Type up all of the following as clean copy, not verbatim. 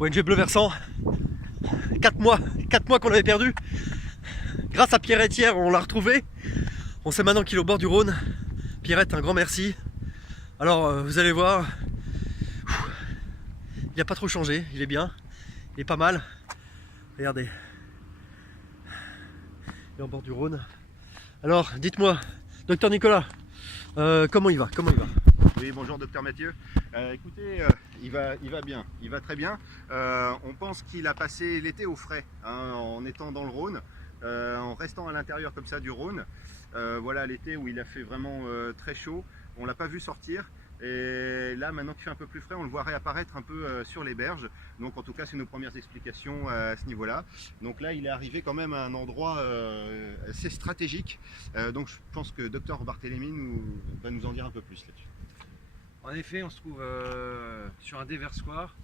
ONG Bleu Versant, 4 mois qu'on avait perdu. Grâce à Pierrette hier, on l'a retrouvé. On sait maintenant qu'il est au bord du Rhône. Pierrette, un grand merci. Alors vous allez voir, il n'a pas trop changé, il est bien, il est pas mal. Regardez, il est au bord du Rhône. Alors dites-moi, docteur Nicolas, comment il va? Oui, bonjour docteur Mathieu. Écoutez, il va bien, il va très bien. On pense qu'il a passé l'été au frais, hein, en étant dans le Rhône, en restant à l'intérieur comme ça du Rhône. Voilà l'été où il a fait vraiment très chaud, on l'a pas vu sortir. Et là, maintenant qu'il fait un peu plus frais, on le voit réapparaître un peu sur les berges. Donc en tout cas, c'est nos premières explications à ce niveau-là. Donc là, il est arrivé quand même à un endroit assez stratégique. Donc je pense que docteur Barthélémy va nous en dire un peu plus là-dessus. En effet, on se trouve sur un déversoir.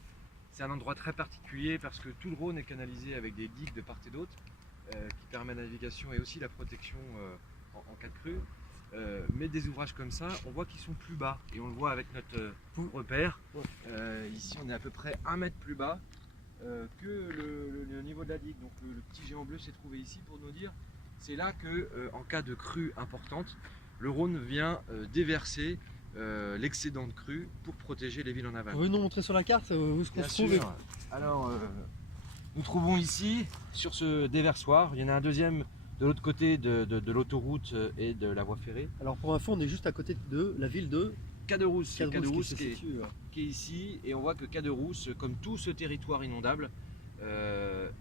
C'est un endroit très particulier parce que tout le Rhône est canalisé avec des digues de part et d'autre qui permettent la navigation et aussi la protection en cas de crue. Mais des ouvrages comme ça, on voit qu'ils sont plus bas et on le voit avec notre repère. Ici, on est à peu près 1 mètre plus bas que le niveau de la digue. Donc le petit géant bleu s'est trouvé ici pour nous dire c'est là que, en cas de crue importante, le Rhône vient déverser l'excédent de crue pour protéger les villes en aval. Vous nous montrer sur la carte où est-ce qu'on se trouve? Alors, nous trouvons ici, sur ce déversoir, il y en a un deuxième de l'autre côté de l'autoroute et de la voie ferrée. Alors pour info, on est juste à côté de la ville de Caderousse, Caderousse qui est ici, et on voit que Caderousse, comme tout ce territoire inondable,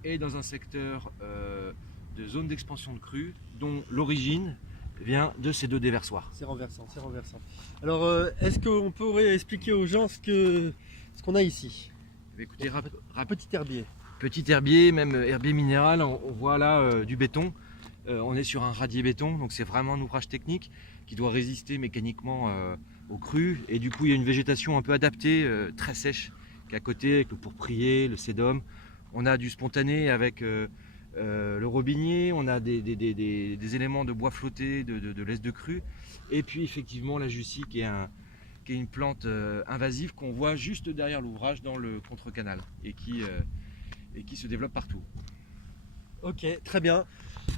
est dans un secteur de zone d'expansion de crue, dont l'origine vient de ces deux déversoirs. C'est renversant, c'est renversant. Alors est-ce qu'on pourrait expliquer aux gens ce qu'on a ici? Écoutez, Petit herbier. petit herbier, même herbier minéral, on voit là du béton. On est sur un radier béton, donc c'est vraiment un ouvrage technique qui doit résister mécaniquement aux crues. Et du coup, il y a une végétation un peu adaptée, très sèche, qui est à côté, avec le pourprier, le sédum. On a du spontané avec le robinier, on a des éléments de bois flotté, de laisse de crue. Et puis effectivement la jussie qui est une plante invasive qu'on voit juste derrière l'ouvrage dans le contre-canal et qui se développe partout. Ok, très bien.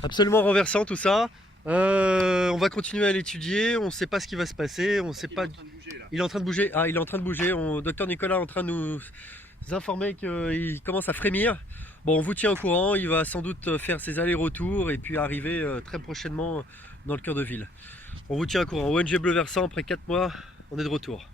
Absolument renversant tout ça. On va continuer à l'étudier. On ne sait pas ce qui va se passer. On sait pas. Il est en train de bouger. Ah, il est en train de bouger. Docteur Nicolas est en train de nous informer qu'il commence à frémir. Bon, on vous tient au courant. Il va sans doute faire ses allers-retours et puis arriver très prochainement dans le cœur de ville. On vous tient au courant. ONG Bleu Versant, après 4 mois, on est de retour.